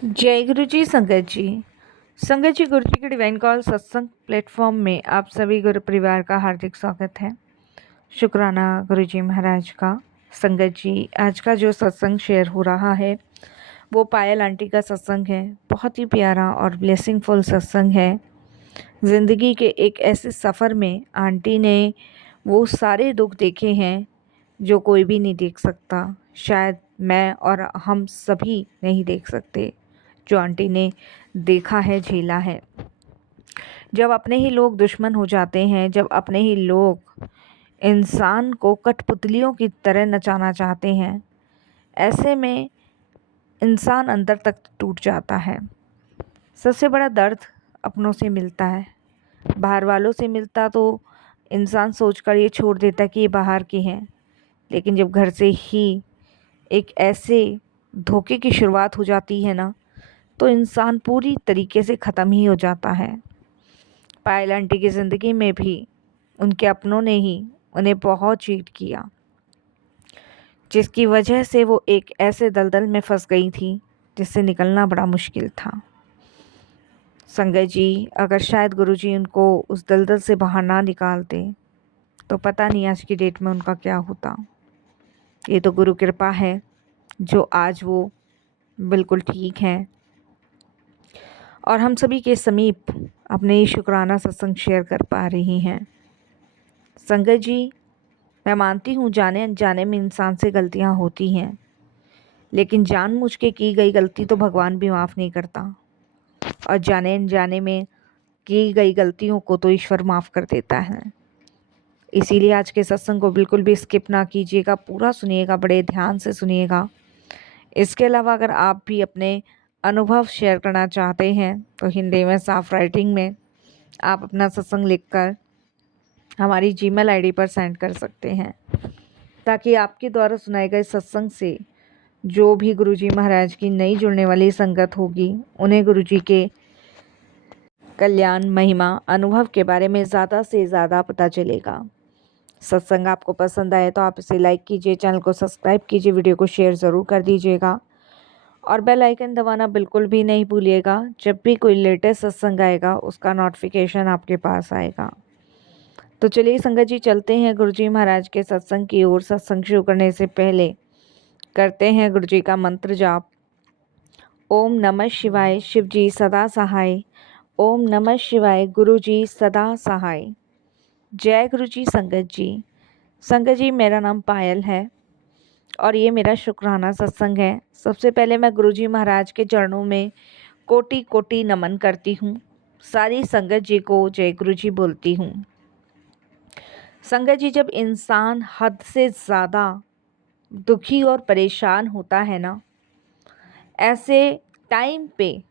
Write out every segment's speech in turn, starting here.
जय गुरु जी संगत जी। संगत जी, गुरु जी के डिवाइन कॉल सत्संग प्लेटफॉर्म में आप सभी गुरु परिवार का हार्दिक स्वागत है। शुक्राना गुरु जी महाराज का। संगत जी, आज का जो सत्संग शेयर हो रहा है वो पायल आंटी का सत्संग है। बहुत ही प्यारा और ब्लेसिंगफुल सत्संग है। ज़िंदगी के एक ऐसे सफ़र में आंटी ने वो सारे दुख देखे हैं जो कोई भी नहीं देख सकता। शायद मैं और हम सभी नहीं देख सकते जो आंटी ने देखा है, झेला है। जब अपने ही लोग दुश्मन हो जाते हैं, जब अपने ही लोग इंसान को कठपुतलियों की तरह नचाना चाहते हैं, ऐसे में इंसान अंदर तक टूट जाता है। सबसे बड़ा दर्द अपनों से मिलता है। बाहर वालों से मिलता तो इंसान सोचकर ये छोड़ देता कि ये बाहर के हैं, लेकिन जब घर से ही एक ऐसे धोखे की शुरुआत हो जाती है ना, तो इंसान पूरी तरीके से ख़त्म ही हो जाता है। पायल आंटी की ज़िंदगी में भी उनके अपनों ने ही उन्हें बहुत चीट किया, जिसकी वजह से वो एक ऐसे दलदल में फंस गई थी जिससे निकलना बड़ा मुश्किल था। संगत जी, अगर शायद गुरुजी उनको उस दलदल से बाहर ना निकालते तो पता नहीं आज की डेट में उनका क्या होता। ये तो गुरु कृपा है जो आज वो बिल्कुल ठीक हैं और हम सभी के समीप अपने ये शुक्राना सत्संग शेयर कर पा रही हैं। संगत जी, मैं मानती हूँ जाने अनजाने में इंसान से गलतियाँ होती हैं, लेकिन जानबूझ के की गई गलती तो भगवान भी माफ़ नहीं करता, और जाने अनजाने में की गई गलतियों को तो ईश्वर माफ़ कर देता है। इसीलिए आज के सत्संग को बिल्कुल भी स्किप ना कीजिएगा, पूरा सुनिएगा, बड़े ध्यान से सुनिएगा। इसके अलावा अगर आप भी अपने अनुभव शेयर करना चाहते हैं तो हिंदी में साफ राइटिंग में आप अपना सत्संग लिखकर हमारी जीमेल आईडी पर सेंड कर सकते हैं, ताकि आपके द्वारा सुनाए गए सत्संग से जो भी गुरुजी महाराज की नई जुड़ने वाली संगत होगी उन्हें गुरुजी के कल्याण, महिमा, अनुभव के बारे में ज़्यादा से ज़्यादा पता चलेगा। सत्संग आपको पसंद आए तो आप इसे लाइक कीजिए, चैनल को सब्सक्राइब कीजिए, वीडियो को शेयर ज़रूर कर दीजिएगा और बेल आइकन दबाना बिल्कुल भी नहीं भूलिएगा। जब भी कोई लेटेस्ट सत्संग आएगा उसका नोटिफिकेशन आपके पास आएगा। तो चलिए संगत जी, चलते हैं गुरुजी महाराज के सत्संग की ओर। सत्संग शुरू करने से पहले करते हैं गुरुजी का मंत्र जाप। ओम नमः शिवाय, शिव जी सदा सहाय। ओम नमः शिवाय, गुरु जी सदा सहाय। जय गुरु जी संगत जी। संगत जी, मेरा नाम पायल है और ये मेरा शुक्राना सत्संग है। सबसे पहले मैं गुरु जी महाराज के चरणों में कोटि कोटि नमन करती हूँ। सारी संगत जी को जय गुरु जी बोलती हूँ। संगत जी, जब इंसान हद से ज़्यादा दुखी और परेशान होता है ना, ऐसे टाइम पे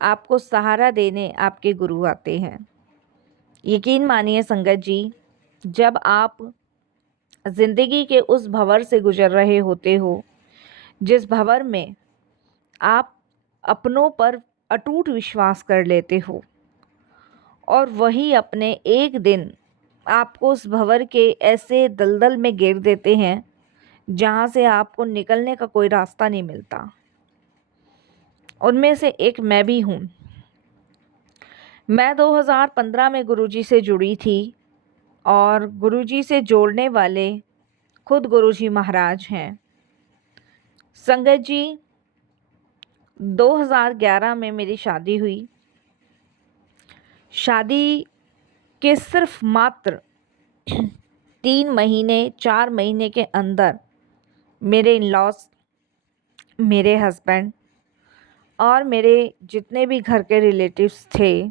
आपको सहारा देने आपके गुरु आते हैं। यकीन मानिए संगत जी, जब आप ज़िंदगी के उस भंवर से गुजर रहे होते हो जिस भंवर में आप अपनों पर अटूट विश्वास कर लेते हो, और वही अपने एक दिन आपको उस भंवर के ऐसे दलदल में गिर देते हैं जहाँ से आपको निकलने का कोई रास्ता नहीं मिलता। उनमें से एक मैं भी हूँ। मैं 2015 में गुरुजी से जुड़ी थी और गुरुजी से जोड़ने वाले खुद गुरुजी महाराज हैं। संगत जी, 2011 में मेरी शादी हुई। शादी के सिर्फ मात्र 4 महीने के अंदर मेरे इन-लॉज, मेरे हस्बैंड और मेरे जितने भी घर के रिलेटिव्स थे,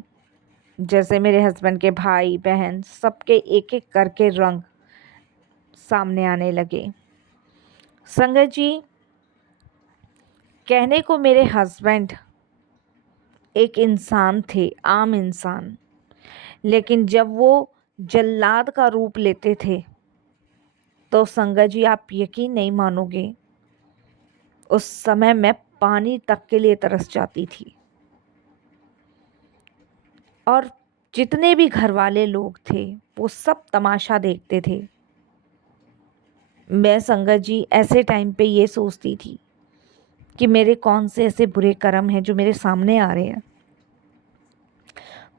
जैसे मेरे हस्बैंड के भाई बहन, सबके एक एक करके रंग सामने आने लगे। संगत जी, कहने को मेरे हस्बैंड एक इंसान थे, आम इंसान, लेकिन जब वो जल्लाद का रूप लेते थे तो संगत जी, आप यकीन नहीं मानोगे, उस समय मैं पानी तक के लिए तरस जाती थी। और जितने भी घर वाले लोग थे वो सब तमाशा देखते थे। मैं संगत जी ऐसे टाइम पे ये सोचती थी कि मेरे कौन से ऐसे बुरे कर्म हैं जो मेरे सामने आ रहे हैं,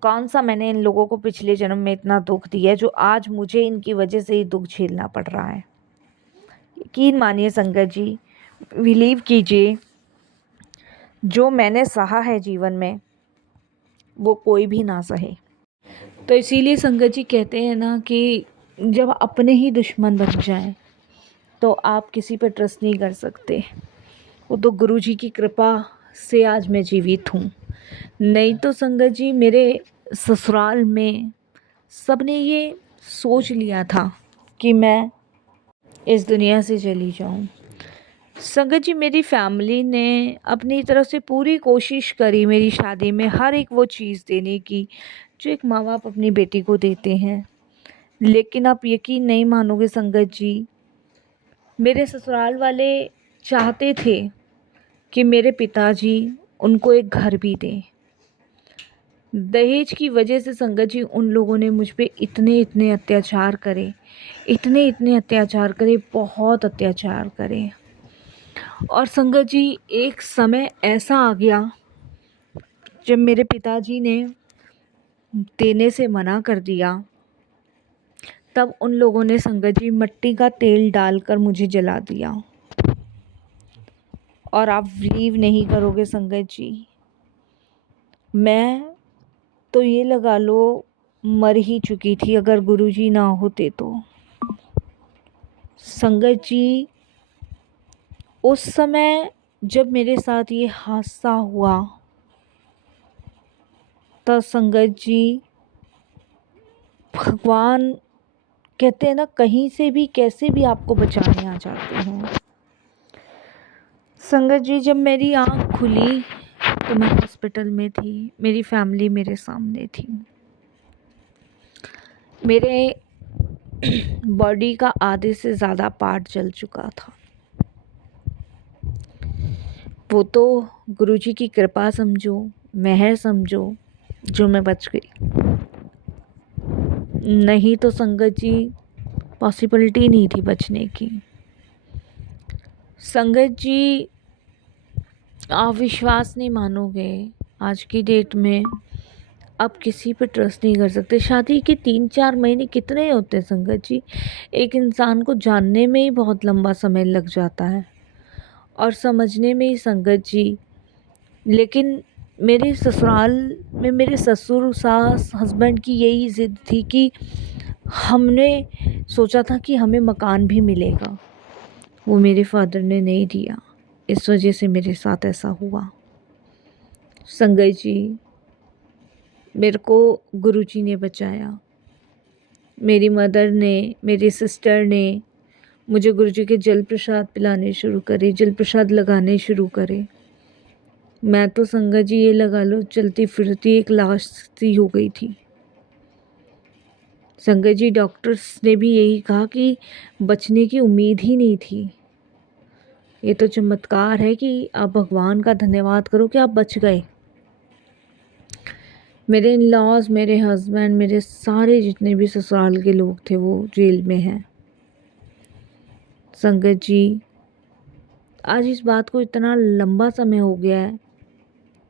कौन सा मैंने इन लोगों को पिछले जन्म में इतना दुख दिया है जो आज मुझे इनकी वजह से ही दुख झेलना पड़ रहा है। यकीन मानिए संगत जी, बिलीव कीजिए, जो मैंने सहा है जीवन में वो कोई भी ना सहे। तो इसीलिए संगत जी कहते हैं ना कि जब अपने ही दुश्मन बन जाएं तो आप किसी पर ट्रस्ट नहीं कर सकते। वो तो गुरु जी की कृपा से आज मैं जीवित हूँ, नहीं तो संगत जी मेरे ससुराल में सबने ये सोच लिया था कि मैं इस दुनिया से चली जाऊँ। संगत जी मेरी फैमिली ने अपनी तरफ से पूरी कोशिश करी मेरी शादी में हर एक वो चीज़ देने की जो एक माँ बाप अपनी बेटी को देते हैं, लेकिन आप यकीन नहीं मानोगे संगत जी, मेरे ससुराल वाले चाहते थे कि मेरे पिताजी उनको एक घर भी दें। दहेज की वजह से संगत जी उन लोगों ने मुझ पे इतने इतने अत्याचार करे, इतने इतने अत्याचार करे, बहुत अत्याचार करे। और संगत जी एक समय ऐसा आ गया जब मेरे पिताजी ने देने से मना कर दिया, तब उन लोगों ने संगत जी मिट्टी का तेल डालकर मुझे जला दिया। और आप बिलीव नहीं करोगे संगत जी, मैं तो ये लगा लो मर ही चुकी थी अगर गुरुजी ना होते तो। संगत जी उस समय जब मेरे साथ ये हादसा हुआ तब संगत जी भगवान कहते हैं ना कहीं से भी कैसे भी आपको बचाने आ जाते हैं। संगत जी जब मेरी आँख खुली तो मैं हॉस्पिटल में थी, मेरी फैमिली मेरे सामने थी, मेरे बॉडी का आधे से ज़्यादा पार्ट जल चुका था। वो तो गुरुजी की कृपा समझो, मेहर समझो जो मैं बच गई, नहीं तो संगत जी पॉसिबिलिटी नहीं थी बचने की। संगत जी आप विश्वास नहीं मानोगे, आज की डेट में आप किसी पे ट्रस्ट नहीं कर सकते। शादी के 3-4 महीने कितने होते हैं संगत जी, एक इंसान को जानने में ही बहुत लंबा समय लग जाता है और समझने में ही संगत जी। लेकिन मेरे ससुराल में मेरे ससुर सास हस्बैंड की यही ज़िद थी कि हमने सोचा था कि हमें मकान भी मिलेगा, वो मेरे फादर ने नहीं दिया, इस वजह से मेरे साथ ऐसा हुआ। संगत जी मेरे को गुरुजी ने बचाया, मेरी मदर ने, मेरी सिस्टर ने मुझे गुरुजी के जल प्रसाद पिलाने शुरू करे, जल प्रसाद लगाने शुरू करे। मैं तो संगत जी ये लगा लो चलती फिरती एक लाश सी हो गई थी। संगत जी डॉक्टर्स ने भी यही कहा कि बचने की उम्मीद ही नहीं थी। ये तो चमत्कार है कि आप भगवान का धन्यवाद करो कि आप बच गए। मेरे इन लॉज, मेरे हस्बैंड, मेरे सारे जितने भी ससुराल के लोग थे वो जेल में हैं। संगत जी आज इस बात को इतना लंबा समय हो गया है,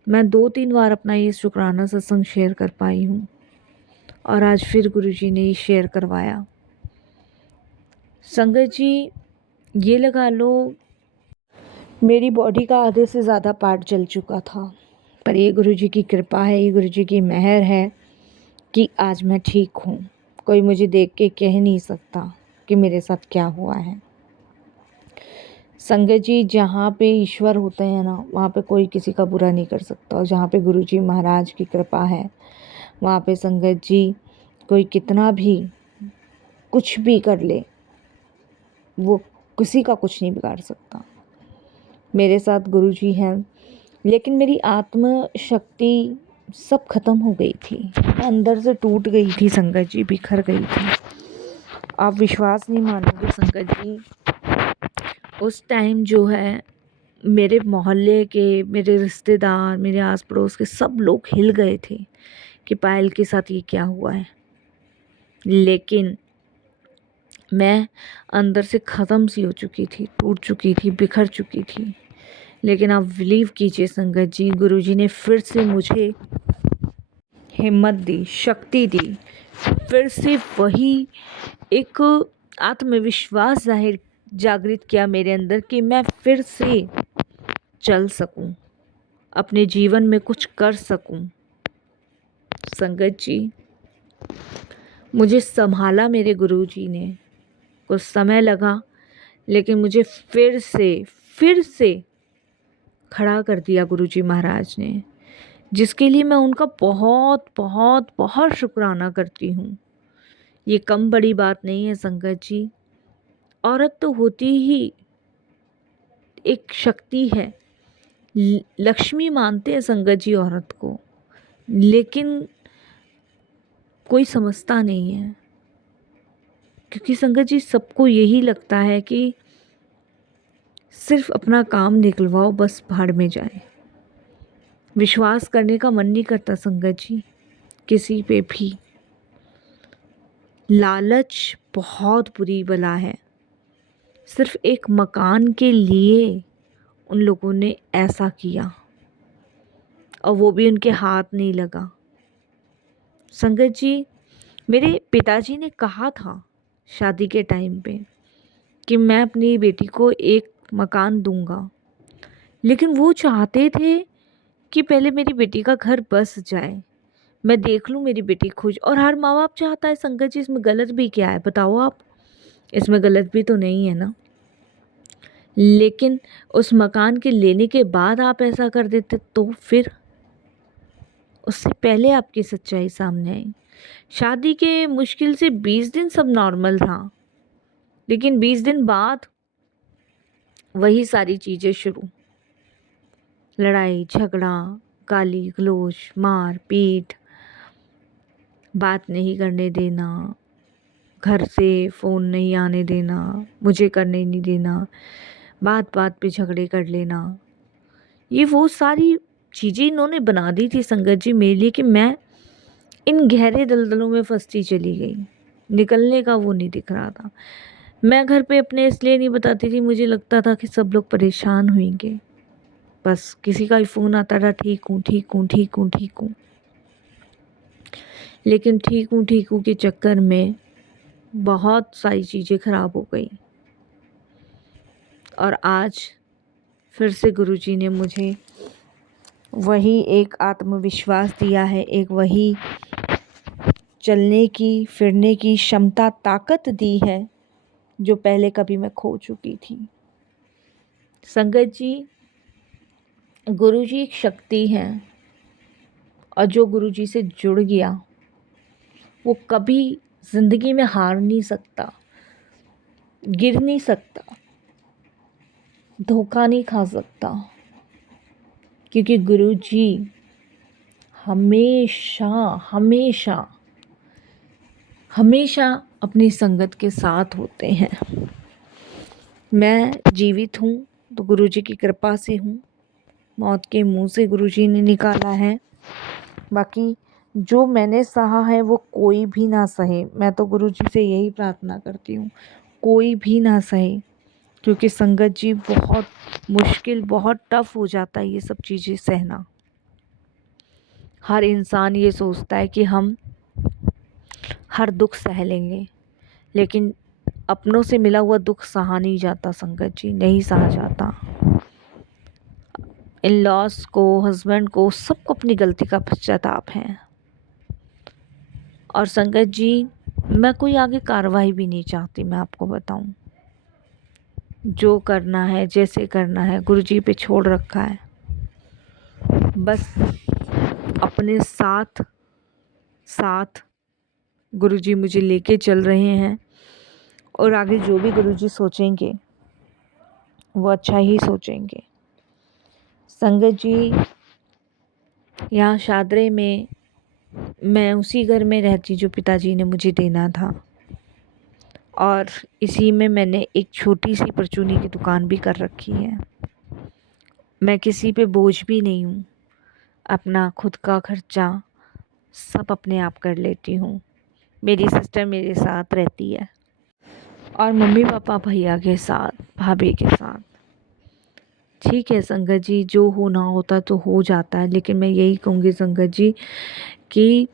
मैं 2-3 बार अपना ये शुक्राना सत्संग शेयर कर पाई हूँ और आज फिर गुरुजी ने ये शेयर करवाया। संगत जी ये लगा लो मेरी बॉडी का आधे से ज़्यादा पार्ट जल चुका था, पर ये गुरुजी की कृपा है, ये गुरुजी की मेहर है कि आज मैं ठीक हूँ। कोई मुझे देख के कह नहीं सकता कि मेरे साथ क्या हुआ है। संगत जी जहाँ पे ईश्वर होते हैं ना वहाँ पे कोई किसी का बुरा नहीं कर सकता, और जहाँ पे गुरुजी महाराज की कृपा है वहाँ पे संगत जी कोई कितना भी कुछ भी कर ले वो किसी का कुछ नहीं बिगाड़ सकता। मेरे साथ गुरुजी हैं, लेकिन मेरी आत्म शक्ति सब खत्म हो गई थी, अंदर से टूट गई थी संगत जी, बिखर गई थी। आप विश्वास नहीं मानोगे संगत जी, उस टाइम जो है मेरे मोहल्ले के, मेरे रिश्तेदार, मेरे आस पड़ोस के सब लोग हिल गए थे कि पायल के साथ ये क्या हुआ है। लेकिन मैं अंदर से ख़त्म सी हो चुकी थी, टूट चुकी थी, बिखर चुकी थी। लेकिन आप बिलीव कीजिए संगत जी, गुरुजी ने फिर से मुझे हिम्मत दी, शक्ति दी, फिर से वही एक आत्मविश्वास जागृत किया मेरे अंदर कि मैं फिर से चल सकूं, अपने जीवन में कुछ कर सकूं। संगत जी, मुझे संभाला मेरे गुरुजी ने, कुछ समय लगा, लेकिन मुझे फिर से खड़ा कर दिया गुरुजी महाराज ने, जिसके लिए मैं उनका बहुत बहुत बहुत शुक्राना करती हूँ। ये कम बड़ी बात नहीं है संगत जी। औरत तो होती ही एक शक्ति है, लक्ष्मी मानते हैं संगत जी औरत को, लेकिन कोई समझता नहीं है, क्योंकि संगत जी सबको यही लगता है कि सिर्फ अपना काम निकलवाओ, बस भाड़ में जाए। विश्वास करने का मन नहीं करता संगत जी किसी पे भी। लालच बहुत बुरी बला है। सिर्फ एक मकान के लिए उन लोगों ने ऐसा किया, और वो भी उनके हाथ नहीं लगा। संगत जी, मेरे पिताजी ने कहा था शादी के टाइम पे कि मैं अपनी बेटी को एक मकान दूंगा, लेकिन वो चाहते थे कि पहले मेरी बेटी का घर बस जाए, मैं देख लूँ मेरी बेटी खुश। और हर माँ बाप चाहता है संगत जी, इसमें गलत भी क्या है बताओ आप, इसमें गलत भी तो नहीं है ना। लेकिन उस मकान के लेने के बाद आप ऐसा कर देते तो फिर उससे पहले आपकी सच्चाई सामने आई। शादी के मुश्किल से 20 दिन सब नॉर्मल रहा, लेकिन 20 दिन बाद वही सारी चीज़ें शुरू, लड़ाई झगड़ा, गाली गलौज, मार पीट, बात नहीं करने देना, घर से फ़ोन नहीं आने देना, मुझे करने नहीं देना, बात बात पे झगड़े कर लेना। ये वो सारी चीज़ें इन्होंने बना दी थी संगत जी मेरे लिए कि मैं इन गहरे दलदलों में फंसती चली गई, निकलने का वो नहीं दिख रहा था। मैं घर पे अपने इसलिए नहीं बताती थी, मुझे लगता था कि सब लोग परेशान होंगे। बस किसी का ही फ़ोन आता था, ठीक हूँ ठीक हूँ ठीक हूँ ठीक हूँ। लेकिन ठीक हूँ के चक्कर में बहुत सारी चीज़ें ख़राब हो गई। और आज फिर से गुरुजी ने मुझे वही एक आत्मविश्वास दिया है, एक वही चलने की फिरने की क्षमता, ताकत दी है, जो पहले कभी मैं खो चुकी थी। संगत जी, गुरुजी एक शक्ति है, और जो गुरुजी से जुड़ गया वो कभी ज़िंदगी में हार नहीं सकता, गिर नहीं सकता, धोखा नहीं खा सकता, क्योंकि गुरुजी हमेशा हमेशा हमेशा अपनी संगत के साथ होते हैं। मैं जीवित हूँ तो गुरुजी की कृपा से हूँ, मौत के मुंह से गुरुजी ने निकाला है। बाकी जो मैंने सहा है वो कोई भी ना सहे। मैं तो गुरुजी से यही प्रार्थना करती हूँ, कोई भी ना सहे, क्योंकि संगत जी बहुत मुश्किल, बहुत टफ हो जाता है ये सब चीज़ें सहना। हर इंसान ये सोचता है कि हम हर दुख सह लेंगे, लेकिन अपनों से मिला हुआ दुख सहा नहीं जाता संगत जी, नहीं सहा जाता। इन लॉस को, हस्बैंड को, सबको अपनी गलती का पश्चाताप है। और संगत जी, मैं कोई आगे कार्रवाई भी नहीं चाहती, मैं आपको बताऊं। जो करना है, जैसे करना है, गुरुजी पे छोड़ रखा है। बस अपने साथ साथ गुरुजी मुझे लेके चल रहे हैं, और आगे जो भी गुरुजी सोचेंगे वो अच्छा ही सोचेंगे। संगत जी, यहाँ शादरे में मैं उसी घर में रहती जो पिताजी ने मुझे देना था, और इसी में मैंने एक छोटी सी परचूनी की दुकान भी कर रखी है। मैं किसी पे बोझ भी नहीं हूँ, अपना खुद का खर्चा सब अपने आप कर लेती हूँ। मेरी सिस्टर मेरे साथ रहती है, और मम्मी पापा भैया के साथ, भाभी के साथ। ठीक है संगत जी, जो होना होता तो हो जाता है, लेकिन मैं यही कहूँगी संगत जी कि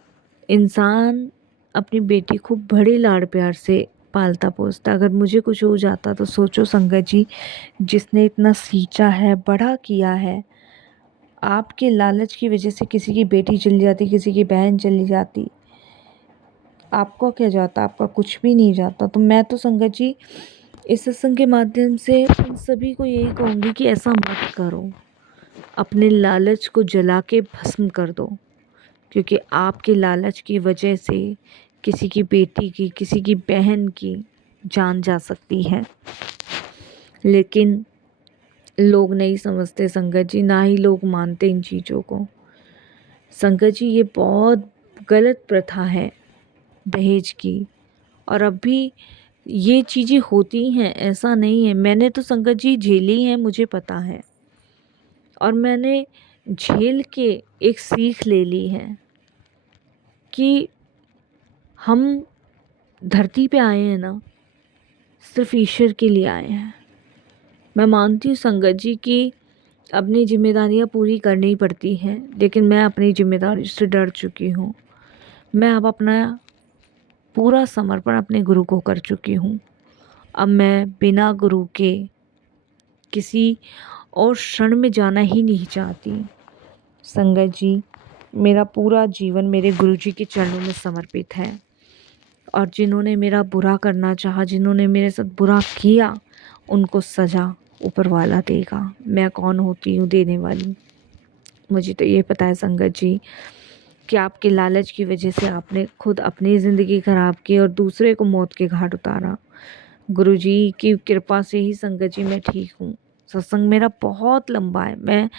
इंसान अपनी बेटी को बड़े लाड़ प्यार से पालता पोसता। अगर मुझे कुछ हो जाता तो सोचो संगत जी, जिसने इतना सींचा है, बड़ा किया है, आपके लालच की वजह से किसी की बेटी चली जाती, किसी की बहन चली जाती, आपका क्या जाता? आपका कुछ भी नहीं जाता। तो मैं तो संगत जी इस सत्संग के माध्यम से उन सभी को यही कहूँगी कि ऐसा मत करो, अपने लालच को जला के भस्म कर दो, क्योंकि आपके लालच की वजह से किसी की बेटी की, किसी की बहन की जान जा सकती है। लेकिन लोग नहीं समझते संगत जी, ना ही लोग मानते इन चीज़ों को। संगत जी ये बहुत गलत प्रथा है दहेज की, और अब भी ये चीज़ें होती हैं, ऐसा नहीं है। मैंने तो संगत जी झेली है, मुझे पता है, और मैंने झेल के एक सीख ले ली है कि हम धरती पे आए हैं ना, सिर्फ ईश्वर के लिए आए हैं। मैं मानती हूँ संगत जी कि अपनी जिम्मेदारियाँ पूरी करनी पड़ती हैं, लेकिन मैं अपनी जिम्मेदारी से डर चुकी हूँ। मैं अब अपना पूरा समर्पण अपने गुरु को कर चुकी हूँ। अब मैं बिना गुरु के किसी और क्षण में जाना ही नहीं चाहती। संगत जी मेरा पूरा जीवन मेरे गुरु जी के चरणों में समर्पित है, और जिन्होंने मेरा बुरा करना चाहा, जिन्होंने मेरे साथ बुरा किया, उनको सज़ा ऊपर वाला देगा। मैं कौन होती हूँ देने वाली? मुझे तो ये पता है संगत जी कि आपके लालच की वजह से आपने खुद अपनी ज़िंदगी ख़राब की और दूसरे को मौत के घाट उतारा। गुरु जी की कृपा से ही संगत जी मैं ठीक हूँ। सत्संग मेरा बहुत लंबा है, मैं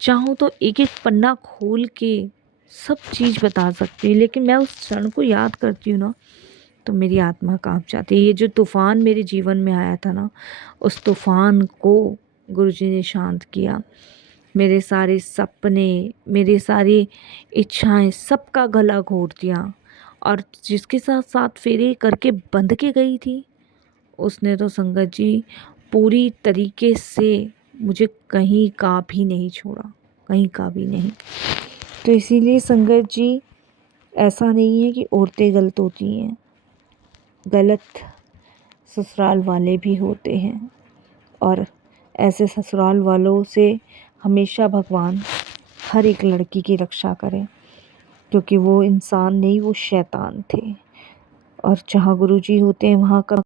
चाहूँ तो एक एक पन्ना खोल के सब चीज़ बता सकती हूँ, लेकिन मैं उस क्षण को याद करती हूँ ना तो मेरी आत्मा काँप जाती है। ये जो तूफ़ान मेरे जीवन में आया था ना, उस तूफ़ान को गुरुजी ने शांत किया। मेरे सारे सपने, मेरी सारी इच्छाएं, सबका गला घोट दिया, और जिसके साथ 7 फेरे करके बंध के गई थी, उसने तो संगत जी पूरी तरीके से मुझे कहीं का भी नहीं छोड़ा, कहीं का भी नहीं। तो इसीलिए संगत जी ऐसा नहीं है कि औरतें गलत होती हैं, गलत ससुराल वाले भी होते हैं, और ऐसे ससुराल वालों से हमेशा भगवान हर एक लड़की की रक्षा करें, क्योंकि वो इंसान नहीं, वो शैतान थे। और जहाँ गुरुजी होते हैं वहाँ का